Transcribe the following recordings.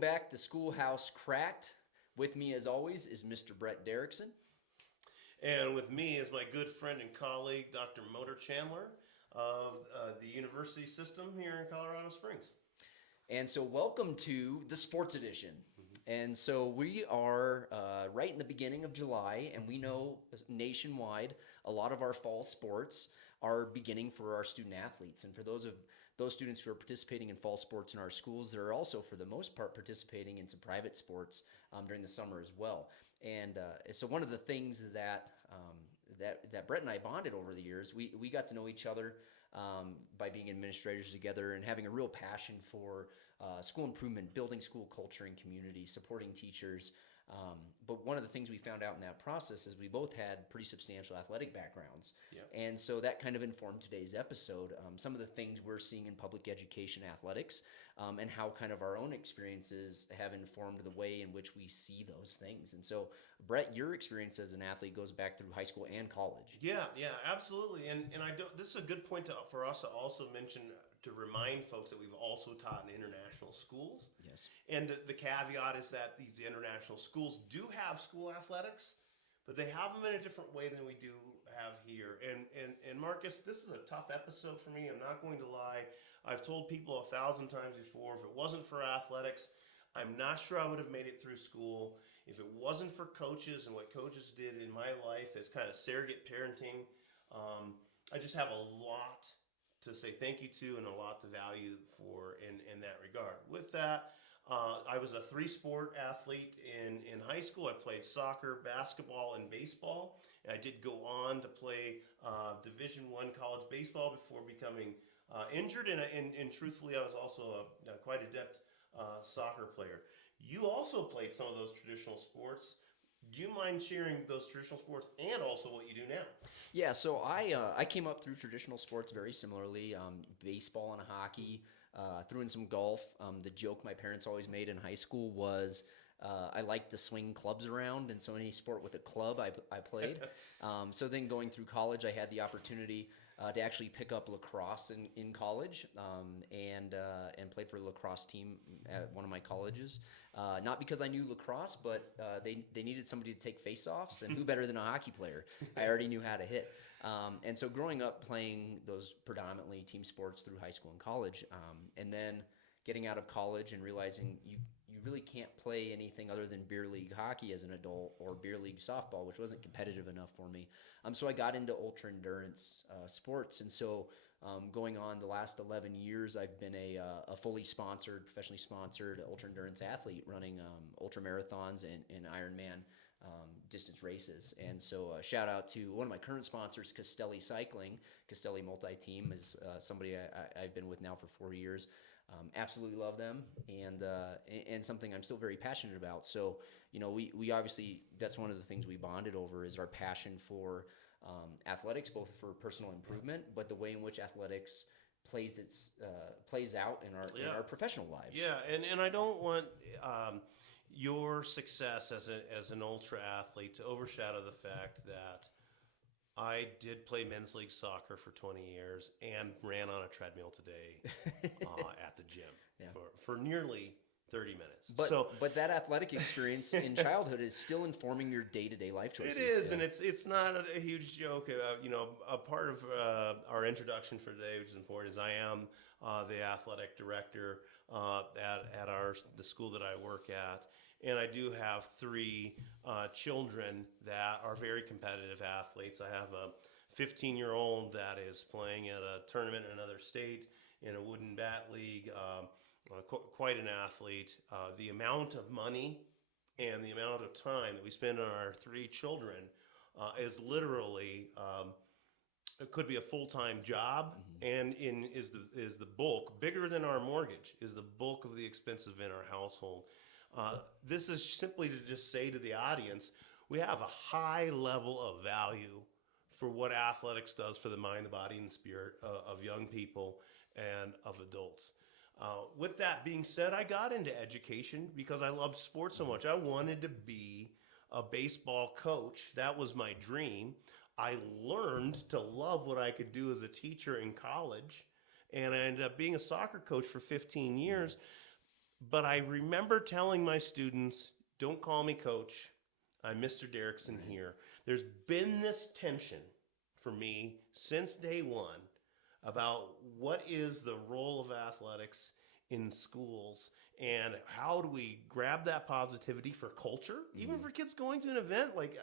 Welcome back to Schoolhouse Cracked. With me, as always, is Mr. Brett Derrickson. And with me is my good friend and colleague, Dr. Motor Chandler of the university system here in Colorado Springs. And so, welcome to the Sports Edition. And so, we are right in the beginning of July, and we know nationwide a lot of our fall sports are beginning for our student athletes. And for those students who are participating in fall sports in our schools, they're also, for the most part, participating in some private sports during the summer as well. And so, one of the things that Brett and I bonded over the years, we got to know each other by being administrators together and having a real passion for school improvement, building school culture and community, supporting teachers. But one of the things we found out in that process is we both had pretty substantial athletic backgrounds. Yep. And so that kind of informed today's episode. Some of the things we're seeing in public education athletics and how kind of our own experiences have informed the way in which we see those things. And so, Brett, your experience as an athlete goes back through high school and college. Yeah, absolutely. And I don't. This is a good point for us to also mention to remind folks that we've also taught in international schools. Yes. And the caveat is that these international schools do have school athletics, but they have them in a different way than we do have here. And Marcus, this is a tough episode for me. I'm not going to lie. I've told people 1,000 times before, if it wasn't for athletics, I'm not sure I would have made it through school. If it wasn't for coaches and what coaches did in my life as kind of surrogate parenting, I just have a lot to say thank you to and a lot to value for in that regard. With that, I was a 3-sport athlete in high school. I played soccer, basketball, and baseball. And I did go on to play Division I college baseball before becoming injured. And truthfully, I was also a quite adept soccer player. You also played some of those traditional sports. Do you mind sharing those traditional sports and also what you do now? Yeah, so I came up through traditional sports very similarly, baseball and hockey, threw in some golf. The joke my parents always made in high school was I liked to swing clubs around, and so any sport with a club I played. So then going through college, I had the opportunity to actually pick up lacrosse in college and played for a lacrosse team at one of my colleges. Not because I knew lacrosse, but they needed somebody to take face-offs, and who better than a hockey player? I already knew how to hit. And so growing up playing those predominantly team sports through high school and college, and then getting out of college and realizing you really can't play anything other than beer league hockey as an adult or beer league softball, which wasn't competitive enough for me. So I got into ultra endurance sports, and so going on the last 11 years, I've been a fully sponsored, professionally sponsored ultra endurance athlete, running ultra marathons and Ironman distance races. And so shout out to one of my current sponsors, Castelli Cycling. Castelli Multi-Team is somebody I've been with now for 4 years. Absolutely love them, and something I'm still very passionate about. So, we obviously, that's one of the things we bonded over is our passion for athletics, both for personal improvement, but the way in which athletics plays out in our professional lives. Yeah, and I don't want your success as an ultra athlete to overshadow the fact that I did play men's league soccer for 20 years and ran on a treadmill today at the gym for nearly 30 minutes. But that athletic experience in childhood is still informing your day-to-day life choices. It is, and it's not a huge joke. A part of our introduction for today, which is important, is I am the athletic director at the school that I work at. And I do have 3 children that are very competitive athletes. I have a 15-year-old that is playing at a tournament in another state in a wooden bat league, quite an athlete. The amount of money and the amount of time that we spend on our 3 children is literally, it could be a full-time job, and is the bulk, bigger than our mortgage, is the bulk of the expenses in our household. This is simply to just say to the audience, we have a high level of value for what athletics does for the mind, the body, and the spirit of young people and of adults. With that being said, I got into education because I loved sports so much. I wanted to be a baseball coach. That was my dream. I learned to love what I could do as a teacher in college, and I ended up being a soccer coach for 15 years. But I remember telling my students, don't call me coach. I'm Mr. Derrickson here. There's been this tension for me since day one about what is the role of athletics in schools and how do we grab that positivity for culture, even for kids going to an event. Like,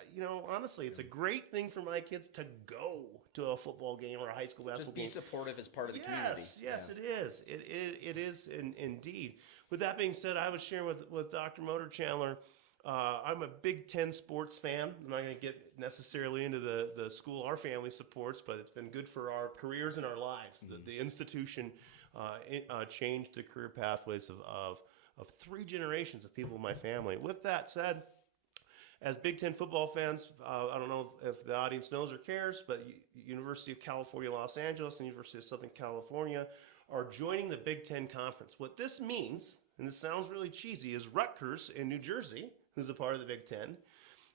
honestly, it's a great thing for my kids to go to a football game or a high school basketball game. Just be supportive as part of the community. Yes, it is. It is indeed. With that being said, I was sharing with Dr. Motor Chandler. I'm a Big Ten sports fan. I'm not going to get necessarily into the school our family supports, but it's been good for our careers and our lives. The institution changed the career pathways of 3 generations of people in my family. With that said, as Big Ten football fans, I don't know if the audience knows or cares, but University of California, Los Angeles, and University of Southern California are joining the Big Ten Conference. What this means, and this sounds really cheesy, is Rutgers in New Jersey, who's a part of the Big Ten,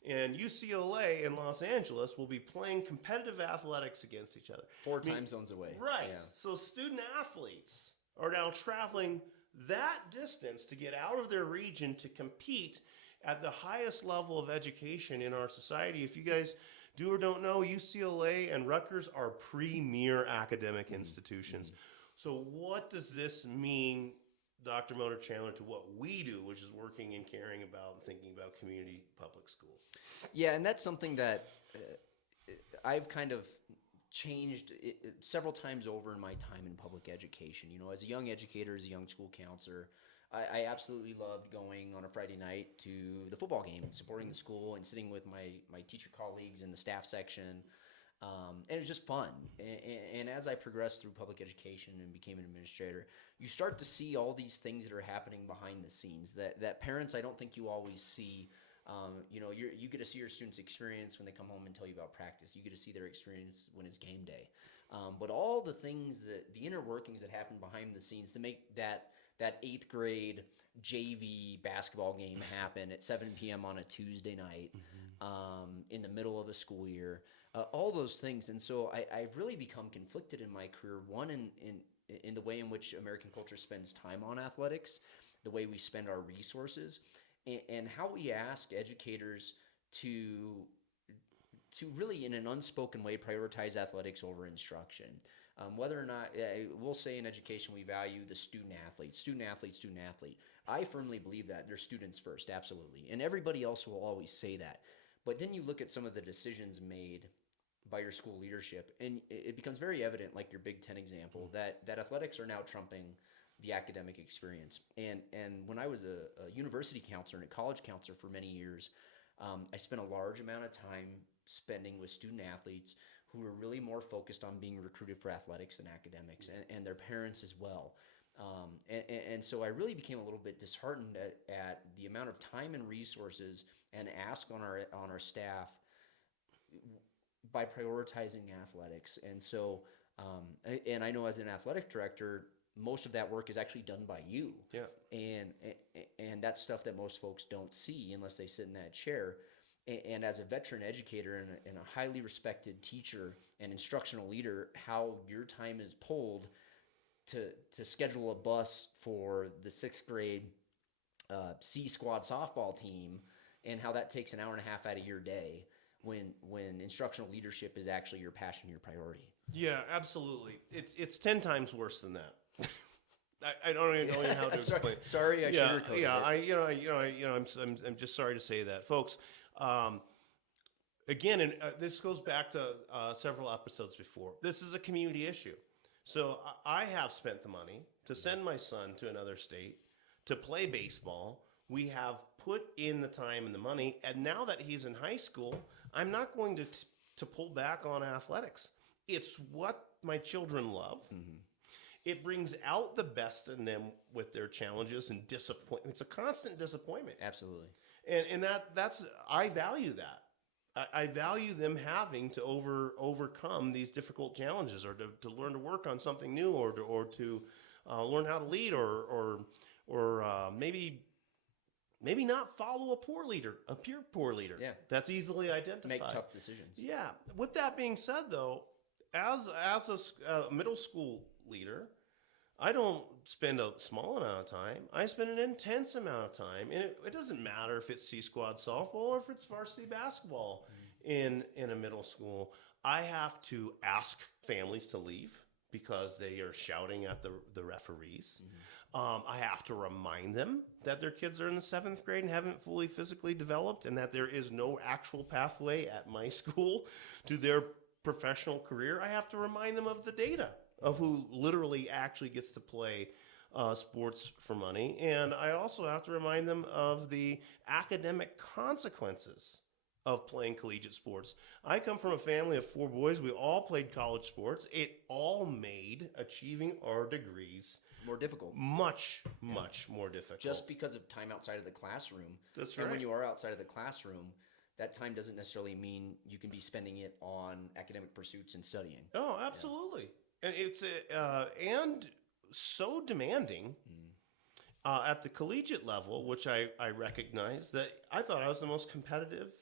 and UCLA in Los Angeles will be playing competitive athletics against each other. 4 time zones away. Right. Yeah. So student athletes are now traveling that distance to get out of their region to compete at the highest level of education in our society. If you guys do or don't know, UCLA and Rutgers are premier academic institutions. So what does this mean, Dr. Motor Chandler, to what we do, which is working and caring about and thinking about community public schools? Yeah, and that's something that I've kind of changed several times over in my time in public education. As a young educator, as a young school counselor, I absolutely loved going on a Friday night to the football game and supporting the school and sitting with my teacher colleagues in the staff section. And it was just fun. And as I progressed through public education and became an administrator, you start to see all these things that are happening behind the scenes that parents, I don't think you always see. You get to see your students' experience when they come home and tell you about practice. You get to see their experience when it's game day. But all the things the inner workings that happen behind the scenes to make that 8th grade JV basketball game happen at 7 p.m. on a Tuesday night in the middle of a school year, all those things. And so I've really become conflicted in my career, one in the way in which American culture spends time on athletics, the way we spend our resources, and how we ask educators to really, in an unspoken way, prioritize athletics over instruction. Whether or not, we'll say in education we value the student athlete. I firmly believe that. They're students first, absolutely. And everybody else will always say that. But then you look at some of the decisions made by your school leadership, and it becomes very evident, like your Big Ten example, that athletics are now trumping the academic experience. And when I was a university counselor and a college counselor for many years, I spent a large amount of time spending with student athletes who were really more focused on being recruited for athletics and academics, and their parents as well. And so I really became a little bit disheartened at the amount of time and resources and ask on our staff by prioritizing athletics. And so, and I know as an athletic director, most of that work is actually done by you. Yeah. And that's stuff that most folks don't see unless they sit in that chair. And as a veteran educator and a highly respected teacher and instructional leader, how your time is pulled to schedule a bus for the 6th grade C squad softball team, and how that takes an hour and a half out of your day when instructional leadership is actually your passion, your priority. Yeah, absolutely. It's 10 times worse than that. I don't even know how to explain. Sorry, I sugarcoated it. I'm just sorry to say that, folks. Again, and this goes back to several episodes before. This is a community issue. So I have spent the money to send my son to another state to play baseball. We have put in the time and the money, and now that he's in high school, I'm not going to pull back on athletics. It's what my children love. Mm-hmm. It brings out the best in them with their challenges and disappointment. It's a constant disappointment. Absolutely. And that's I value that. I value them having to overcome these difficult challenges, or to learn to work on something new, or to learn how to lead, or maybe not follow a peer poor leader. Yeah. That's easily identified. Make tough decisions. Yeah. With that being said, though, as a middle school leader, I don't spend a small amount of time. I spend an intense amount of time, and it doesn't matter if it's C squad softball or if it's varsity basketball in a middle school. I have to ask families to leave because they are shouting at the referees. I have to remind them that their kids are in the 7th grade and haven't fully physically developed, and that there is no actual pathway at my school to their professional career. I have to remind them of the data of who literally actually gets to play sports for money. And I also have to remind them of the academic consequences of playing collegiate sports. I come from a family of 4 boys. We all played college sports. It all made achieving our degrees More difficult. much more difficult. Just because of time outside of the classroom. That's And right. when you are outside of the classroom, that time doesn't necessarily mean you can be spending it on academic pursuits and studying. Oh, absolutely. And it's and so demanding at the collegiate level, which I recognize that I thought I was the most competitive,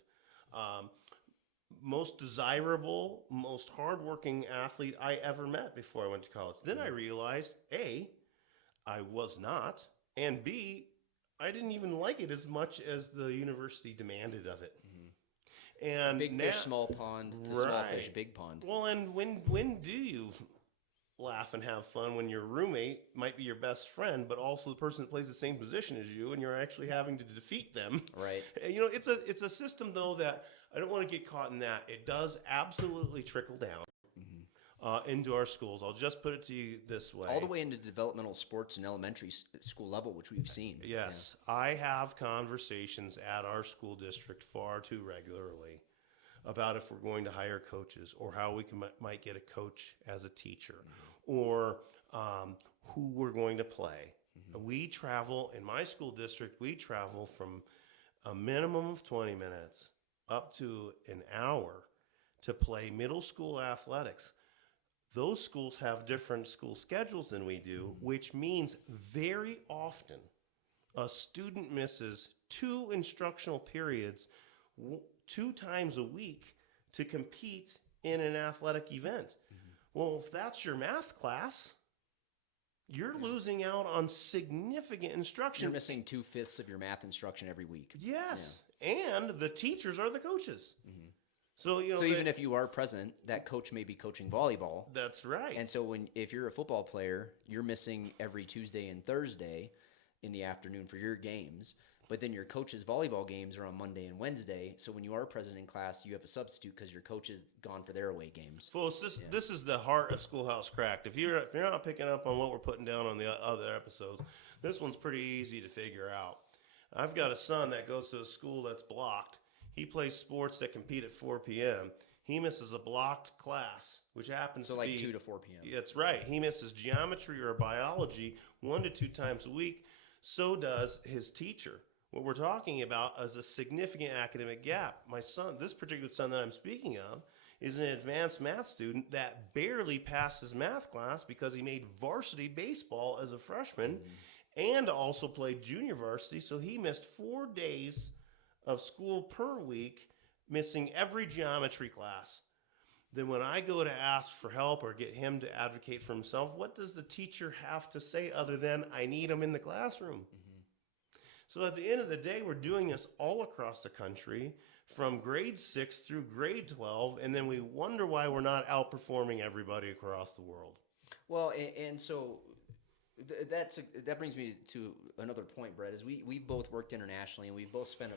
most desirable, most hardworking athlete I ever met before I went to college. Then I realized, A, I was not, and B, I didn't even like it as much as the university demanded of it. And Big now, fish, small pond to small fish, big pond. well, and when do you laugh and have fun when your roommate might be your best friend, but also the person that plays the same position as you, and you're actually having to defeat them? Right. You know, it's a system though that I don't want to get caught in that. It does absolutely trickle down into our schools. I'll just put it to you this way: All the way into developmental sports and elementary school level, which we've seen. Yes, I have conversations at our school district far too regularly about if we're going to hire coaches, or how we might get a coach as a teacher, or who we're going to play. We travel, in my school district, we travel from a minimum of 20 minutes up to an hour to play middle school athletics. Those schools have different school schedules than we do, which means very often a student misses 2 instructional periods 2 times a week to compete in an athletic event. Well, if that's your math class, you're losing out on significant instruction. You're missing 2/5 of your math instruction every week. Yes, and the teachers are the coaches. So So even if you are present, that coach may be coaching volleyball. that's right. And so if you're a football player, you're missing every Tuesday and Thursday in the afternoon for your games. But then your coach's volleyball games are on Monday and Wednesday. So when you are present in class, you have a substitute because your coach is gone for their away games. Folks, this is the heart of Schoolhouse Cracked. If you're not picking up on what we're putting down on the other episodes, this one's pretty easy to figure out. I've got a son that goes to a school that's blocked. He plays sports that compete at 4 p.m. He misses a blocked class, which happens So to like be 2 to 4 p.m. That's right. He misses geometry or biology 1 to 2 times a week. So does his teacher. What we're talking about is a significant academic gap. My son, this particular son that I'm speaking of, is an advanced math student that barely passed his math class because he made varsity baseball as a freshman and also played junior varsity. So he missed 4 days of school per week, missing every geometry class. Then when I go to ask for help or get him to advocate for himself, what does the teacher have to say other than, I need him in the classroom? So at the end of the day, we're doing this all across the country, from grade 6 through grade 12, and then we wonder why we're not outperforming everybody across the world. Well, and so that brings me to another point, Brett, is we've both worked internationally, and we've both spent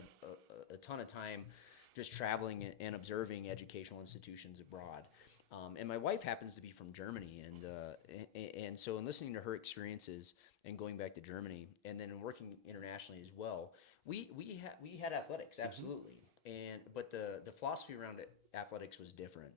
a ton of time just traveling and observing educational institutions abroad. And my wife happens to be from Germany, and so in listening to her experiences and going back to Germany, and then working internationally as well, we had athletics, absolutely, but the philosophy around athletics was different.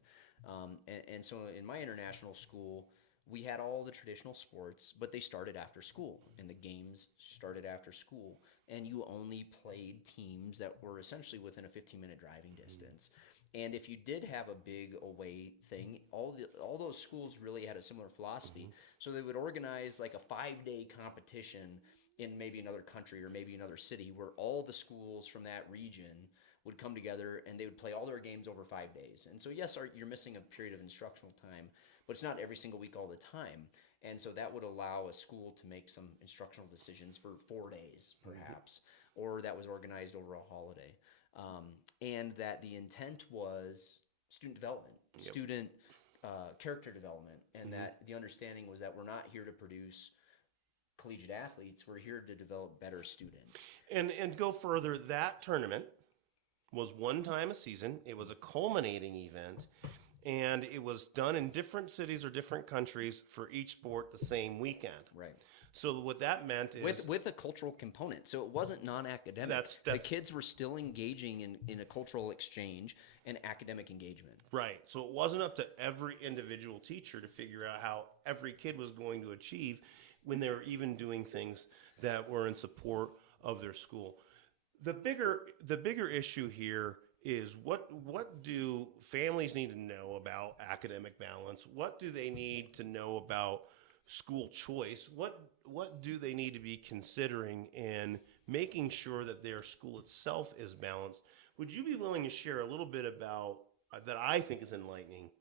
And so in my international school, we had all the traditional sports, but they started after school, and the games started after school, and you only played teams that were essentially within a 15-minute driving distance. And if you did have a big away thing, all those schools really had a similar philosophy. So they would organize like a 5-day competition in maybe another country or maybe another city, where all the schools from that region would come together and they would play all their games over 5 days. And so yes, you're missing a period of instructional time, but it's not every single week all the time. And so that would allow a school to make some instructional decisions for 4 days, perhaps, or that was organized over a holiday. And that the intent was student development, Yep. student character development, and Mhm. that the understanding was that we're not here to produce collegiate athletes, we're here to develop better students. And go further, that tournament was one time a season. It was a culminating event, and it was done in different cities or different countries for each sport the same weekend. Right. So what that meant is With a cultural component. So it wasn't non-academic. That's- The kids were still engaging in a cultural exchange and academic engagement. right. So it wasn't up to every individual teacher to figure out how every kid was going to achieve when they were even doing things that were in support of their school. The bigger issue here is what do families need to know about academic balance? What do they need to know about school choice? What do they need to be considering in making sure that their school itself is balanced? Would you be willing to share a little bit about that I think is enlightening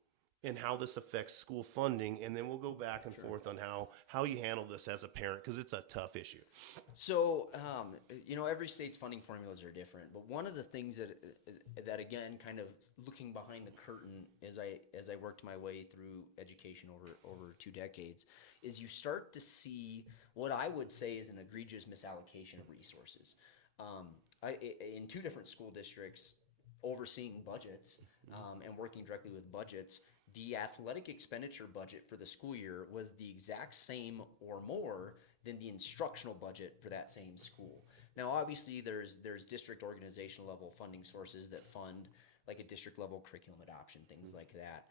and how this affects school funding, and then we'll go back and forth on how you handle this as a parent, because it's a tough issue. So, every state's funding formulas are different, but one of the things that again, kind of looking behind the curtain as I worked my way through education over 2 decades, is you start to see what I would say is an egregious misallocation of resources. In 2 different school districts, overseeing budgets and working directly with budgets, the athletic expenditure budget for the school year was the exact same or more than the instructional budget for that same school. Now, obviously, there's district organizational level funding sources that fund like a district level curriculum adoption, things like that.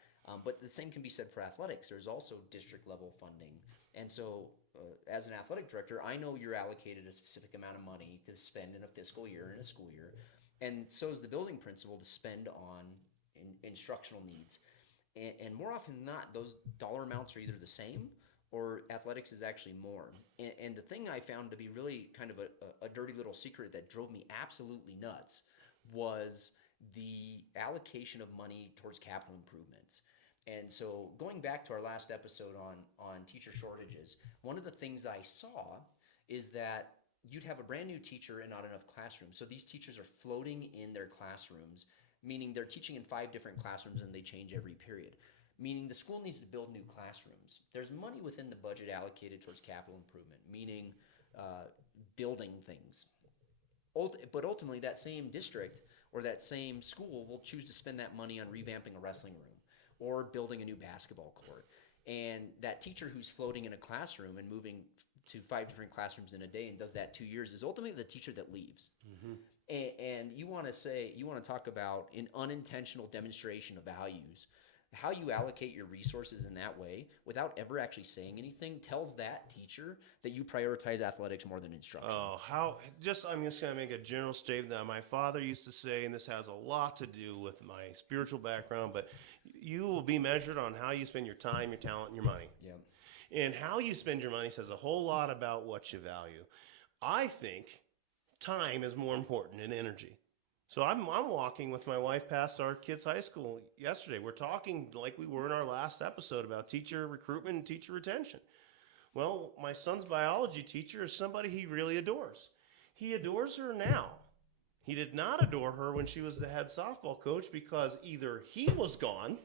But the same can be said for athletics. There's also district level funding. And so as an athletic director, I know you're allocated a specific amount of money to spend in a fiscal year, in a school year. And so is the building principal to spend on instructional needs. And more often than not, those dollar amounts are either the same or athletics is actually more. And the thing I found to be really kind of a dirty little secret that drove me absolutely nuts was the allocation of money towards capital improvements. And so going back to our last episode on teacher shortages, one of the things I saw is that you'd have a brand new teacher and not enough classrooms. So these teachers are floating in their classrooms, meaning they're teaching in 5 different classrooms and they change every period, meaning the school needs to build new classrooms. There's money within the budget allocated towards capital improvement, meaning building things. But ultimately, that same district or that same school will choose to spend that money on revamping a wrestling room or building a new basketball court. And that teacher who's floating in a classroom and moving to 5 different classrooms in a day and does that 2 years is ultimately the teacher that leaves. Mm-hmm. And you want to talk about an unintentional demonstration of values. How you allocate your resources in that way without ever actually saying anything tells that teacher that you prioritize athletics more than instruction. Oh, I'm just going to make a general statement that my father used to say, and this has a lot to do with my spiritual background, but you will be measured on how you spend your time, your talent, and your money. Yeah. And how you spend your money says a whole lot about what you value. I think time is more important than energy. So I'm walking with my wife past our kids' high school yesterday. We're talking like we were in our last episode about teacher recruitment and teacher retention. Well, my son's biology teacher is somebody he really adores. He adores her now. He did not adore her when she was the head softball coach because either he was gone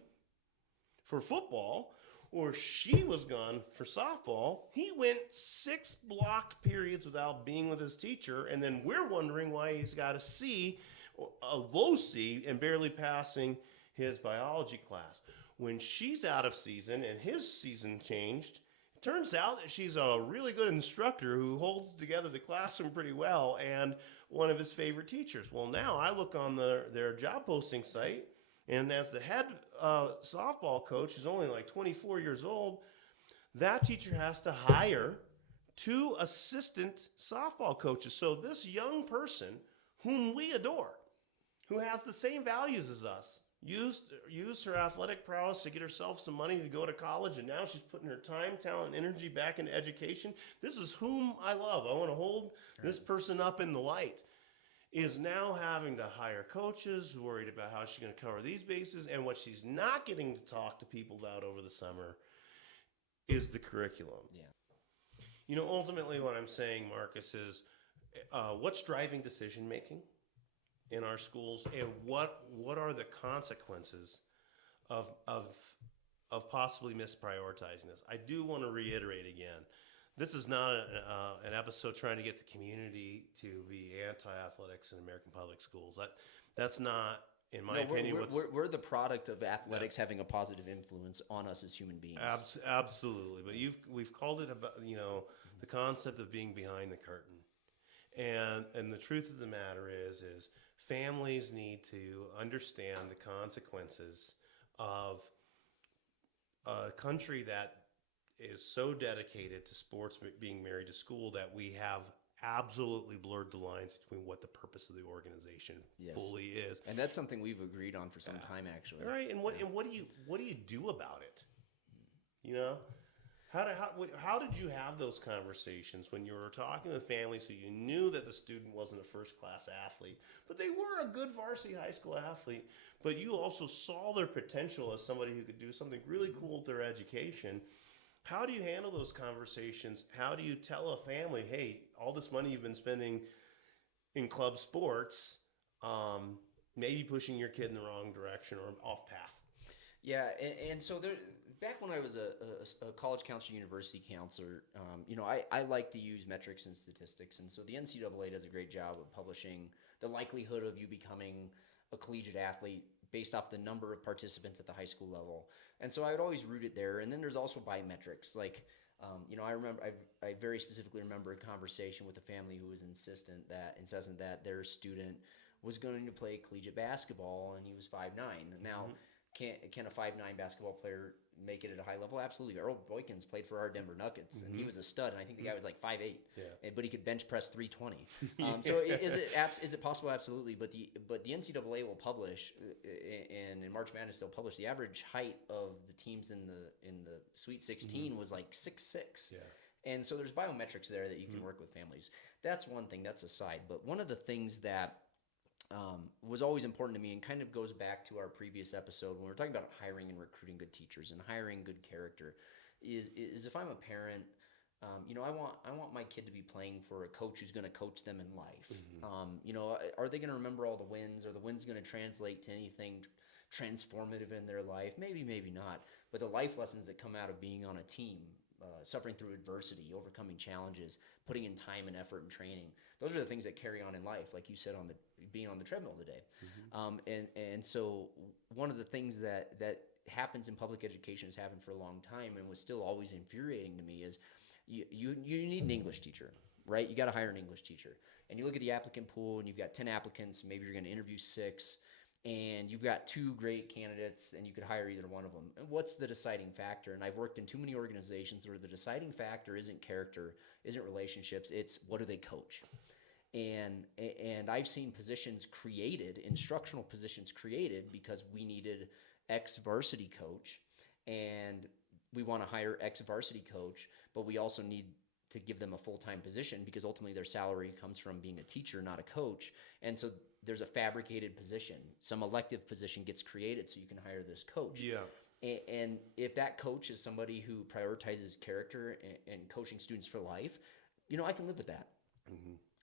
for football or she was gone for softball. He went 6 blocked periods without being with his teacher, and then we're wondering why he's got a C, a low C, and barely passing his biology class. When she's out of season and his season changed, it turns out that she's a really good instructor who holds together the classroom pretty well and one of his favorite teachers. Well, now I look on their job posting site, and as the head softball coach, who's only like 24 years old, that teacher has to hire 2 assistant softball coaches. So this young person, whom we adore, who has the same values as us, used her athletic prowess to get herself some money to go to college, and now she's putting her time, talent, and energy back into education. This is whom I love. I want to hold this person up in the light. Is now having to hire coaches, worried about how she's going to cover these bases, and what she's not getting to talk to people about over the summer is the curriculum. Yeah. Ultimately what I'm saying, Marcus, is what's driving decision making in our schools, and what are the consequences of of possibly misprioritizing this? I do want to reiterate again, this is not an episode trying to get the community to be anti-athletics in American public schools. That's not, in my opinion, we're the product of athletics having a positive influence on us as human beings. Absolutely, but we've called it about the concept of being behind the curtain, and the truth of the matter is families need to understand the consequences of a country that is so dedicated to sports being married to school that we have absolutely blurred the lines between what the purpose of the organization fully is. And that's something we've agreed on for some time, actually. Right, and what do you do about it? How did you have those conversations when you were talking with families who you knew that the student wasn't a first-class athlete, but they were a good varsity high school athlete, but you also saw their potential as somebody who could do something really cool with their education? How do you handle those conversations? How do you tell a family, hey, all this money you've been spending in club sports, maybe pushing your kid in the wrong direction or off path? Yeah, and so back when I was a college counselor, university counselor, I like to use metrics and statistics, and so the NCAA does a great job of publishing the likelihood of you becoming a collegiate athlete based off the number of participants at the high school level. And so I would always root it there. And then there's also biometrics. Like, I very specifically remember a conversation with a family who was incessant that their student was going to play collegiate basketball, and he was 5'9". Now, can a 5'9" basketball player make it at a high level? Absolutely. Earl Boykins played for our Denver Nuggets, and he was a stud. And I think the guy was like 5'8", but he could bench press 320. So is it possible? Absolutely. But the NCAA will publish, and in March Madness they'll publish the average height of the teams in the Sweet 16 was like 6'6". Yeah. And so there's biometrics there that you can work with families. That's one thing. That's aside. But one of the things that was always important to me, and kind of goes back to our previous episode when we were talking about hiring and recruiting good teachers and hiring good character, is if I'm a parent, I want my kid to be playing for a coach who's going to coach them in life. Are they going to remember all the wins? Are the wins going to translate to anything transformative in their life? Maybe, maybe not. But the life lessons that come out of being on a team, suffering through adversity, overcoming challenges, putting in time and effort and training, those are the things that carry on in life, like you said, being on the treadmill today. And so one of the things that happens in public education, has happened for a long time and was still always infuriating to me, is you need an English teacher, right? You got to hire an English teacher. And you look at the applicant pool, and you've got 10 applicants, maybe you're going to interview 6, and you've got 2 great candidates, and you could hire either one of them. And what's the deciding factor? And I've worked in too many organizations where the deciding factor isn't character, isn't relationships, it's what do they coach? And I've seen positions created, instructional positions created, because we needed X varsity coach, and we want to hire X varsity coach, but we also need to give them a full-time position because ultimately their salary comes from being a teacher, not a coach. And so there's a fabricated position. Some elective position gets created so you can hire this coach. Yeah. And if that coach is somebody who prioritizes character and coaching students for life, I can live with that.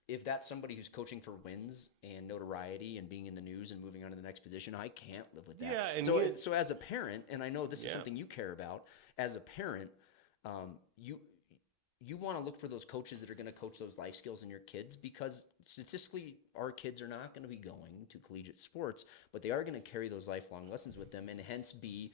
If that's somebody who's coaching for wins and notoriety and being in the news and moving on to the next position, I can't live with that. Yeah, and so as a parent, and I know this is something you care about, as a parent, you want to look for those coaches that are going to coach those life skills in your kids, because statistically our kids are not going to be going to collegiate sports, but they are going to carry those lifelong lessons with them, and hence be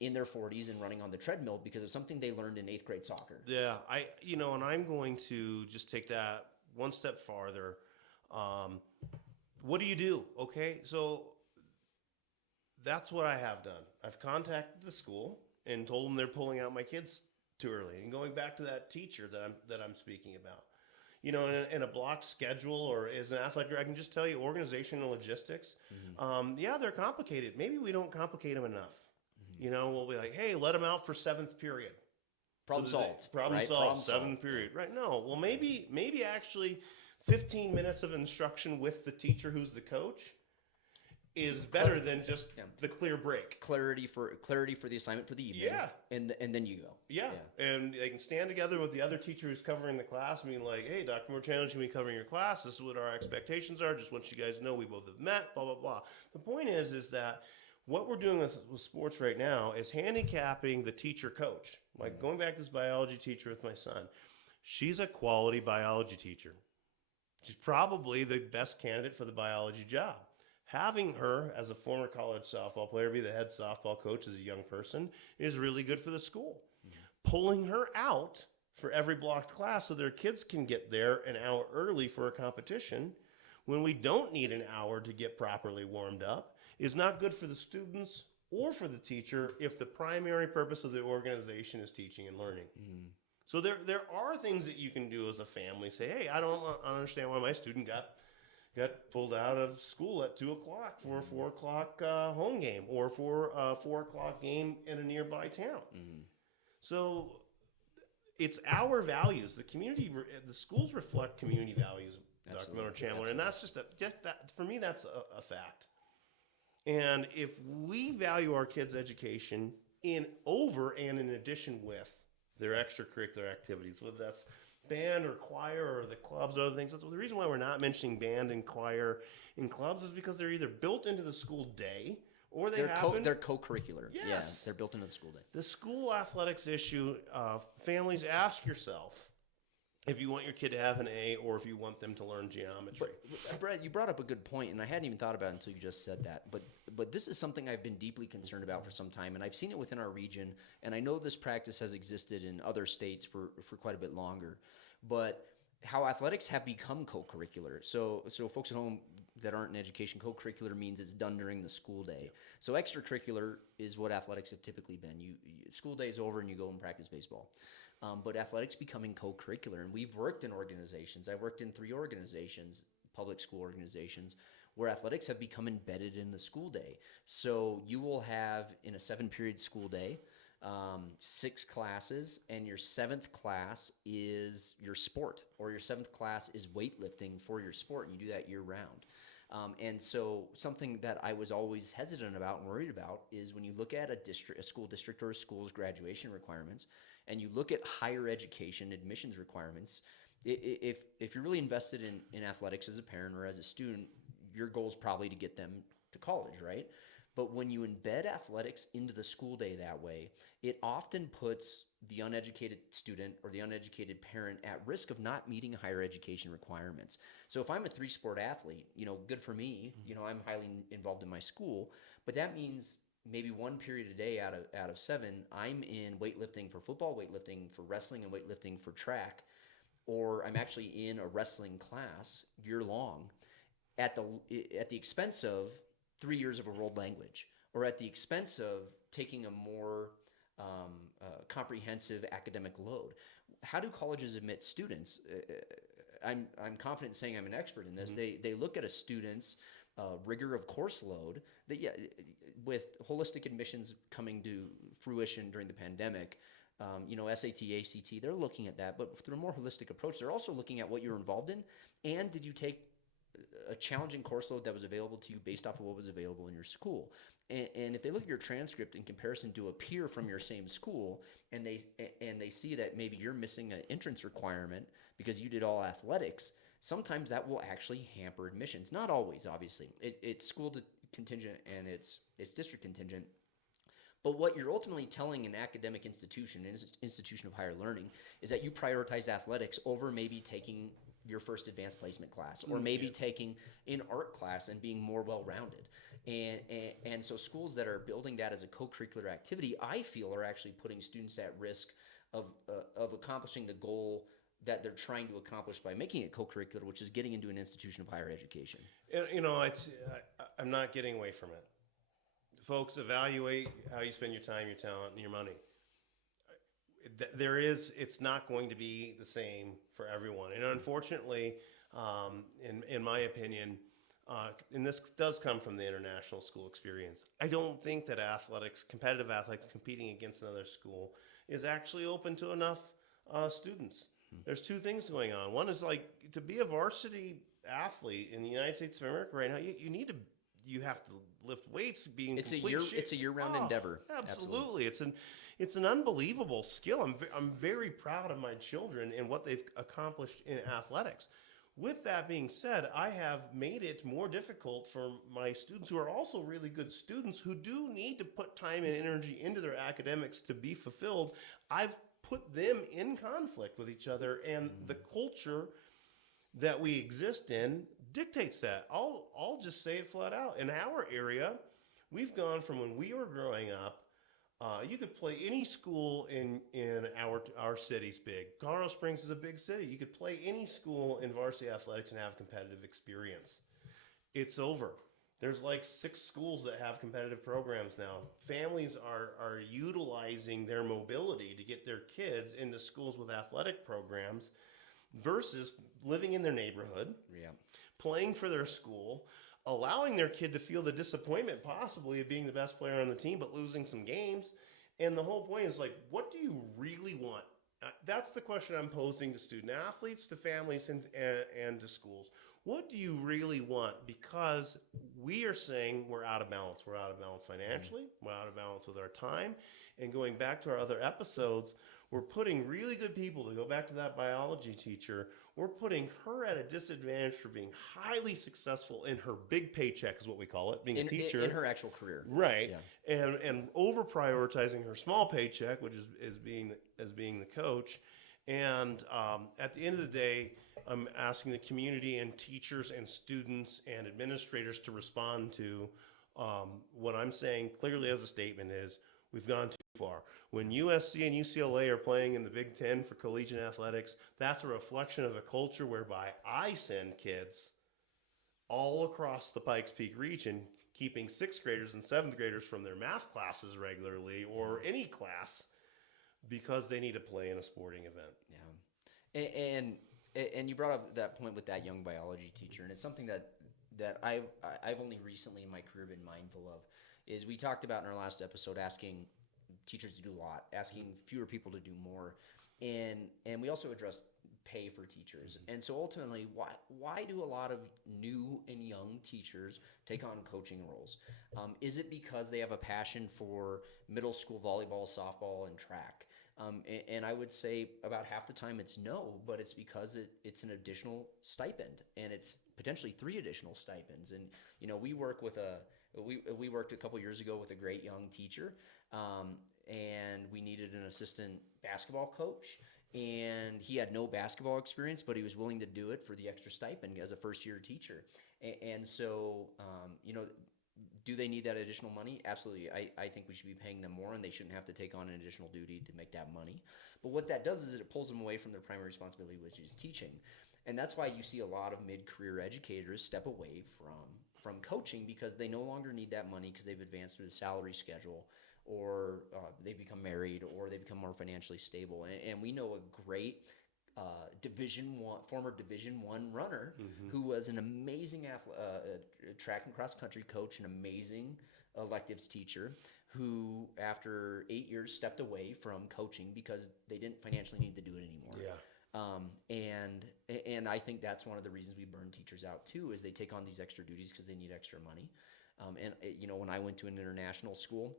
in their 40s and running on the treadmill because of something they learned in 8th grade soccer. Yeah, and I'm going to just take that one step farther. What do you do? Okay, so that's what I have done. I've contacted the school and told them they're pulling out my kids too early. And going back to that teacher that I'm speaking about, in a block schedule or as an athletic director, I can just tell you, organizational logistics, they're complicated. Maybe we don't complicate them enough. We'll be like, hey, let them out for 7th period. Problem solved. Problem solved. 7th period. Right. No. Well, maybe actually 15 minutes of instruction with the teacher who's the coach is better than just Yeah. the clear break. Clarity for the assignment for the evening. Yeah. And then you go. Yeah. And they can stand together with the other teacher who's covering the class and being like, hey, Dr. Morchano's going to be covering your class. This is what our expectations are. Just want you guys to know we both have met, blah, blah, blah. The point is that what we're doing with sports right now is handicapping the teacher coach. Like going back to this biology teacher with my son. She's a quality biology teacher. She's probably the best candidate for the biology job. Having her as a former college softball player be the head softball coach as a young person is really good for the school. Pulling her out for every blocked class so their kids can get there an hour early for a competition when we don't need an hour to get properly warmed up is not good for the students or for the teacher if the primary purpose of the organization is teaching and learning. So there are things that you can do as a family. Say, hey, I don't understand why my student got pulled out of school at 2 o'clock for a 4 o'clock home game or for a 4 o'clock game in a nearby town. So it's our values. The schools reflect community values, Dr. Miller Chandler, and that's just that for me. That's a fact. And if we value our kids' education in addition with their extracurricular activities, whether that's band or choir or the clubs or other things. That's the reason why we're not mentioning band and choir in clubs is because they're either built into the school day or they're co-curricular. Yes. Yeah, they're built into the school day. The school athletics issue, families, ask yourself if you want your kid to have an A or if you want them to learn geometry. But Brett, you brought up a good point, and I hadn't even thought about it until you just said that. But this is something I've been deeply concerned about for some time, and I've seen it within our region, and I know this practice has existed in other states for quite a bit longer. But how athletics have become co-curricular. So folks at home that aren't in education, co-curricular means it's done during the school day. So extracurricular is what athletics have typically been. School day is over and you go and practice baseball. But athletics becoming co-curricular, and we've worked in organizations. I've worked in 3 organizations, public school organizations, where athletics have become embedded in the school day. So you will have, in a 7-period school day, 6 classes, and your 7th class is your sport, or your 7th class is weightlifting for your sport, and you do that year-round. And so something that I was always hesitant about and worried about is when you look at a school district or a school's graduation requirements, and you look at higher education admissions requirements, if you're really invested in athletics as a parent or as a student, your goal is probably to get them to college, right? But when you embed athletics into the school day that way, it often puts the uneducated student or the uneducated parent at risk of not meeting higher education requirements. So if I'm a 3-sport athlete, good for me, I'm highly involved in my school, but that means maybe 1 period a day out of 7, I'm in weightlifting for football, weightlifting for wrestling, and weightlifting for track, or I'm actually in a wrestling class year long at the expense of 3 years of a world language, or at the expense of taking a more comprehensive academic load. How do colleges admit students? I'm confident in saying I'm an expert in this. They look at a student's rigor of course load. With holistic admissions coming to fruition during the pandemic, SAT, ACT, they're looking at that, but through a more holistic approach, they're also looking at what you're involved in, and did you take a challenging course load that was available to you based off of what was available in your school. And if they look at your transcript in comparison to a peer from your same school, and they see that maybe you're missing an entrance requirement because you did all athletics, sometimes that will actually hamper admissions. Not always, obviously. It's school contingent and it's district contingent. But what you're ultimately telling an academic institution, an institution of higher learning, is that you prioritize athletics over maybe taking your first advanced placement class, or maybe taking an art class and being more well-rounded. And so schools that are building that as a co-curricular activity, I feel, are actually putting students at risk of accomplishing the goal that they're trying to accomplish by making it co-curricular, which is getting into an institution of higher education. I'm not getting away from it. Folks, evaluate how you spend your time, your talent, and your money. It's not going to be the same for everyone. And unfortunately, in my opinion, and this does come from the international school experience, I don't think that competitive athletics competing against another school is actually open to enough students. There's 2 things going on. One is, like, to be a varsity athlete in the United States of America right now, you need to you have to lift weights, being It's complete a year-round endeavor. Absolutely. It's an unbelievable skill. I'm very proud of my children and what they've accomplished in athletics. With that being said, I have made it more difficult for my students who are also really good students who do need to put time and energy into their academics to be fulfilled. I've put them in conflict with each other, and the culture that we exist in dictates that. I'll just say it flat out. In our area, we've gone from when we were growing up, you could play any school in our city's big. Colorado Springs is a big city. You could play any school in varsity athletics and have competitive experience. It's over. There's like 6 schools that have competitive programs now. Families are utilizing their mobility to get their kids into schools with athletic programs versus living in their neighborhood, Yeah. playing for their school, allowing their kid to feel the disappointment possibly of being the best player on the team but losing some games. And the whole point is like, what do you really want? That's the question I'm posing to student athletes, to families, and to schools. What do you really want? Because we are saying we're out of balance. We're out of balance financially. We're out of balance with our time. And going back to our other episodes, we're putting really good people, to go back to that biology teacher, we're putting her at a disadvantage for being highly successful in her big paycheck, is what we call it, being a teacher. In her actual career. Right. Yeah. And over prioritizing her small paycheck, which is being the coach. And at the end of the day, I'm asking the community and teachers and students and administrators to respond to what I'm saying clearly as a statement is, we've gone too far. When USC and UCLA are playing in the Big Ten for collegiate athletics, that's a reflection of a culture whereby I send kids all across the Pikes Peak region, keeping 6th graders and 7th graders from their math classes regularly or any class because they need to play in a sporting event. Yeah. And you brought up that point with that young biology teacher, and it's something that I've only recently in my career been mindful of. Is we talked about in our last episode asking teachers to do a lot, asking fewer people to do more, and we also addressed pay for teachers. And so ultimately, why do a lot of new and young teachers take on coaching roles? Is it because they have a passion for middle school volleyball, softball, and track? And I would say about half the time it's no, but it's because it's an additional stipend, and it's potentially 3 additional stipends. And we worked a couple years ago with a great young teacher, and we needed an assistant basketball coach, and he had no basketball experience, but he was willing to do it for the extra stipend as a first-year teacher. And so, do they need that additional money? Absolutely. I think we should be paying them more, and they shouldn't have to take on an additional duty to make that money. But what that does is it pulls them away from their primary responsibility, which is teaching. And that's why you see a lot of mid-career educators step away from coaching, because they no longer need that money because they've advanced through the salary schedule, or they've become married, or they become more financially stable. And we know a great former Division I runner who was an amazing track and cross country coach, an amazing electives teacher, who after 8 years stepped away from coaching because they didn't financially need to do it anymore. Yeah. And I think that's one of the reasons we burn teachers out too, is they take on these extra duties because they need extra money. When I went to an international school,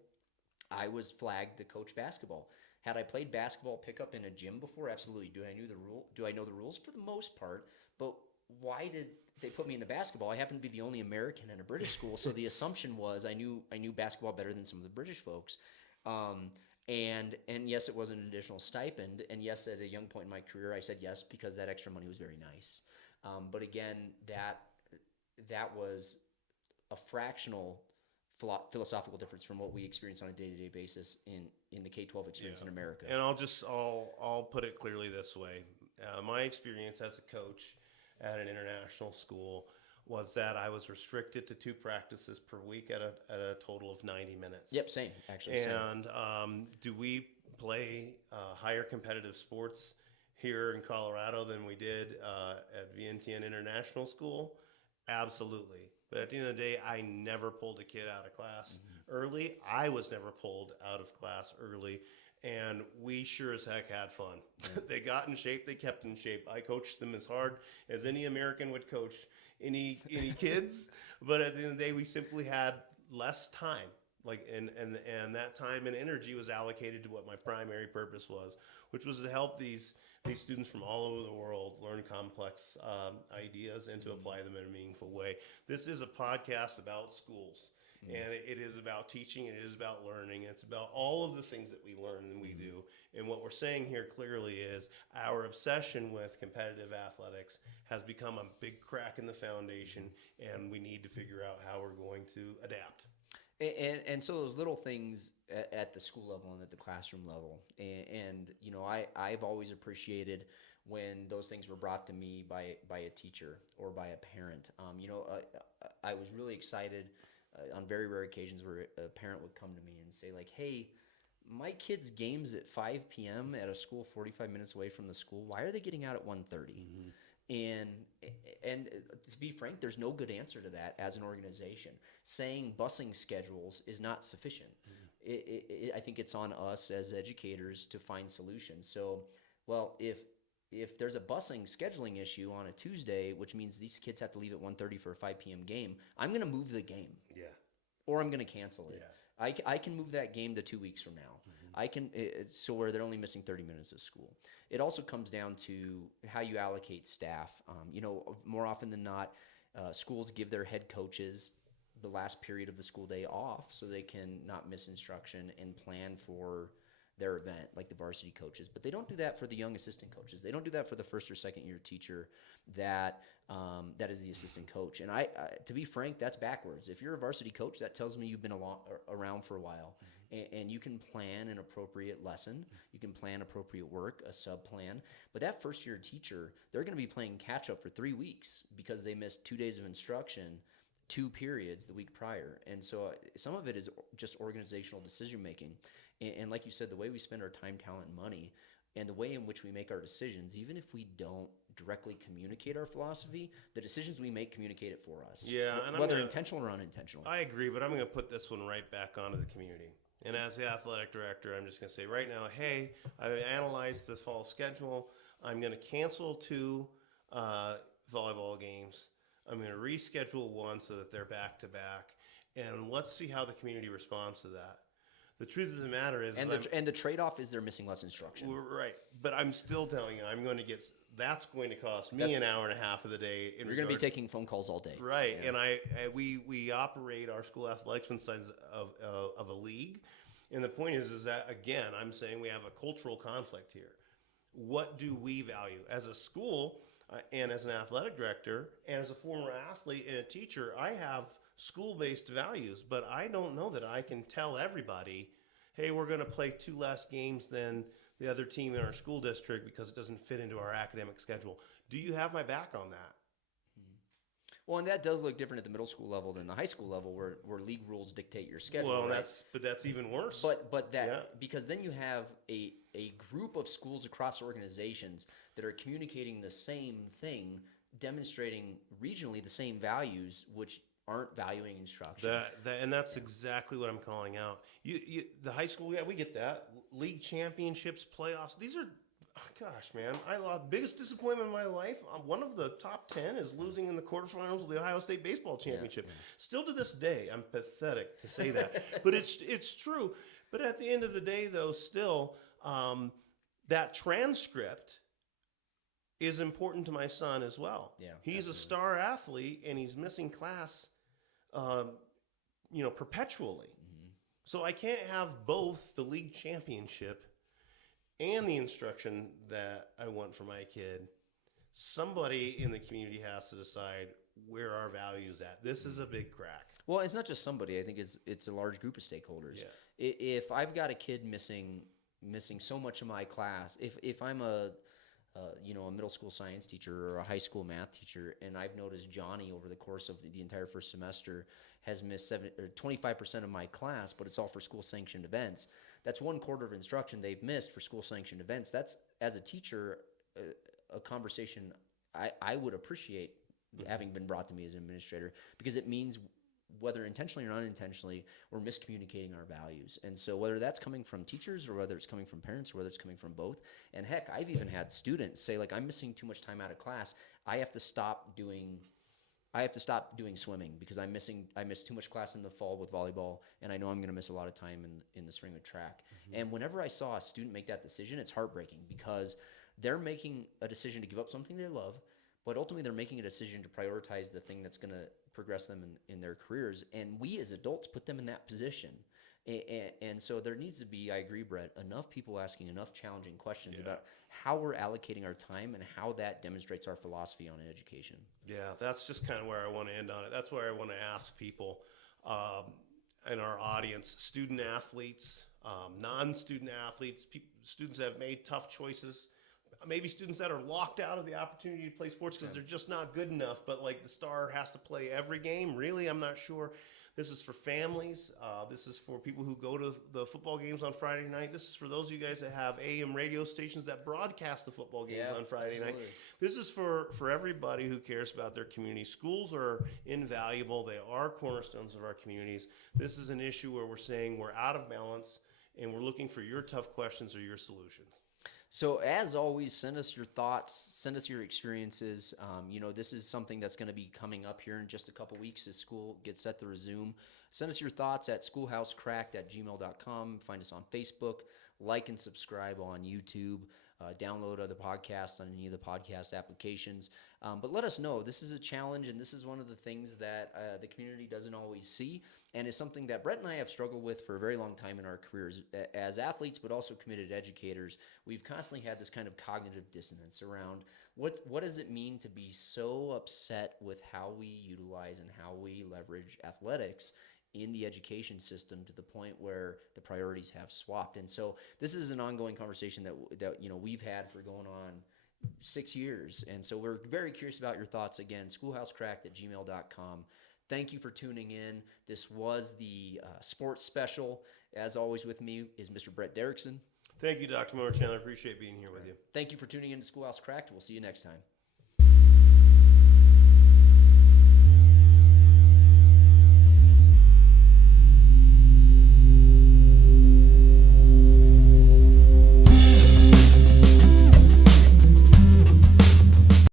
I was flagged to coach basketball. Had I played basketball pickup in a gym before? Absolutely. Do I know the rules? For the most part. But why did they put me into basketball? I happened to be the only American in a British school, so the assumption was I knew basketball better than some of the British folks. And yes, it was an additional stipend. And yes, at a young point in my career, I said yes because that extra money was very nice. But again, that was a fractional philosophical difference from what we experience on a day-to-day basis in the K-12 experience in America. And I'll put it clearly this way. My experience as a coach at an international school was that I was restricted to 2 practices per week at a total of 90 minutes. Yep, same, actually. And do we play higher competitive sports here in Colorado than we did at VNTN International School? Absolutely. But at the end of the day, I never pulled a kid out of class early. I was never pulled out of class early. And we sure as heck had fun. Yeah. They got in shape. They kept in shape. I coached them as hard as any American would coach any kids, but at the end of the day, we simply had less time. Like and that time and energy was allocated to what my primary purpose was, which was to help these students from all over the world learn complex ideas and to apply them in a meaningful way. This is a podcast about schools. And it is about teaching, it is about learning, it's about all of the things that we learn and we do. And what we're saying here clearly is our obsession with competitive athletics has become a big crack in the foundation, and we need to figure out how we're going to adapt. And so those little things at the school level and at the classroom level, and I've always appreciated when those things were brought to me by a teacher or by a parent. I was really excited on very rare occasions where a parent would come to me and say like, "Hey, my kid's game's at 5 p.m. at a school 45 minutes away from the school. Why are they getting out at 1:30?" And to be frank, there's no good answer to that as an organization. Saying busing schedules is not sufficient. I think it's on us as educators to find solutions. So, well, if there's a busing scheduling issue on a Tuesday, which means these kids have to leave at 1:30 for a 5 p.m. game, I'm going to move the game. Yeah. Or I'm going to cancel it. Yeah. I can move that game to 2 weeks from now. I can so where they're only missing 30 minutes of school. It also comes down to how you allocate staff. More often than not, schools give their head coaches the last period of the school day off so they can not miss instruction and plan for their event, like the varsity coaches. But they don't do that for the young assistant coaches. They don't do that for the first or second year teacher that is the assistant coach. And I to be frank, that's backwards. If you're a varsity coach, that tells me you've been around for a while. And you can plan an appropriate lesson. You can plan appropriate work, a sub-plan. But that first-year teacher, they're going to be playing catch-up for 3 weeks because they missed 2 days of instruction, 2 periods the week prior. And so some of it is just organizational decision-making. And like you said, the way we spend our time, talent, and money, and the way in which we make our decisions, even if we don't directly communicate our philosophy, the decisions we make communicate it for us. Yeah, and whether intentional or unintentional. I agree, but I'm going to put this one right back onto the community. And as the athletic director, I'm just going to say right now, hey, I analyzed this fall schedule. I'm going to cancel 2 volleyball games. I'm going to reschedule 1 so that they're back to back. And let's see how the community responds to that. The truth of the matter is, and the trade-off is they're missing less instruction. Right, but I'm still telling you, that's going to cost me an hour and a half of the day. You're going to be taking phone calls all day, right? Yeah. And we operate our school athletics inside of a league, and the point is that again, I'm saying we have a cultural conflict here. What do we value as a school, and as an athletic director, and as a former athlete and a teacher? I have school-based values, but I don't know that I can tell everybody, hey, we're going to play 2 less games than the other team in our school district because it doesn't fit into our academic schedule. Do you have my back on that? Well, and that does look different at the middle school level than the high school level, where league rules dictate your schedule. Well, right? that's even worse. But because then you have a group of schools across organizations that are communicating the same thing, demonstrating regionally the same values, which aren't valuing instruction. And that's exactly what I'm calling out. The high school, we get that. League championships, playoffs. These are, gosh, man, I lost biggest disappointment in my life. One of the top 10 is losing in the quarterfinals of the Ohio State baseball championship. Yeah. Still to this day, I'm pathetic to say that, but it's true. But at the end of the day, though, still, that transcript is important to my son as well. Yeah, he's absolutely a star athlete, and he's missing class, perpetually. Mm-hmm. So I can't have both the league championship and the instruction that I want for my kid. Somebody in the community has to decide where our value's at. This is a big crack. Well, it's not just somebody. I think it's a large group of stakeholders. Yeah. If I've got a kid missing so much of my class, if I'm a middle school science teacher or a high school math teacher, and I've noticed Johnny over the course of the entire first semester has missed 25% of my class, but it's all for school-sanctioned events. That's 1/4 of instruction they've missed for school-sanctioned events. That's, as a teacher, a conversation I would appreciate having been brought to me as an administrator, because it means whether intentionally or unintentionally, we're miscommunicating our values. And so whether that's coming from teachers or whether it's coming from parents or whether it's coming from both, and heck, I've even had students say, like, I'm missing too much time out of class. I have to stop doing I have to stop doing swimming because I miss too much class in the fall with volleyball, and I know I'm going to miss a lot of time in the spring with track. And whenever I saw a student make that decision, it's heartbreaking because they're making a decision to give up something they love, but ultimately they're making a decision to prioritize the thing that's going to progress them in their careers. And we as adults put them in that position. And so there needs to be, I agree, Brett, enough people asking enough challenging questions about how we're allocating our time and how that demonstrates our philosophy on education. Yeah, that's just kind of where I want to end on it. That's where I want to ask people in our audience, student athletes, non-student athletes, students that have made tough choices, maybe students that are locked out of the opportunity to play sports because they're just not good enough, but like the star has to play every game. Really, I'm not sure. This is for families. This is for people who go to the football games on Friday night. This is for those of you guys that have AM radio stations that broadcast the football games on Friday night. This is for everybody who cares about their community. Schools are invaluable. They are cornerstones of our communities. This is an issue where we're saying we're out of balance and we're looking for your tough questions or your solutions. So as always, send us your thoughts, send us your experiences. This is something that's going to be coming up here in just a couple weeks as school gets set to resume. Send us your thoughts at schoolhousecracked@gmail.com. Find us on Facebook, like and subscribe on YouTube. Download other podcasts on any of the podcast applications. But let us know. This is a challenge, and this is one of the things that the community doesn't always see, and is something that Brett and I have struggled with for a very long time in our careers as athletes, but also committed educators. We've constantly had this kind of cognitive dissonance around what does it mean to be so upset with how we utilize and how we leverage athletics in the education system to the point where the priorities have swapped. And so this is an ongoing conversation that we've had for going on 6 years. And so we're very curious about your thoughts. Again, schoolhousecracked@gmail.com. Thank you for tuning in. This was the sports special. As always, with me is Mr. Brett Derrickson. Thank you, Dr. Moore Chandler. Appreciate being here with you. Thank you for tuning in to Schoolhouse Cracked. We'll see you next time.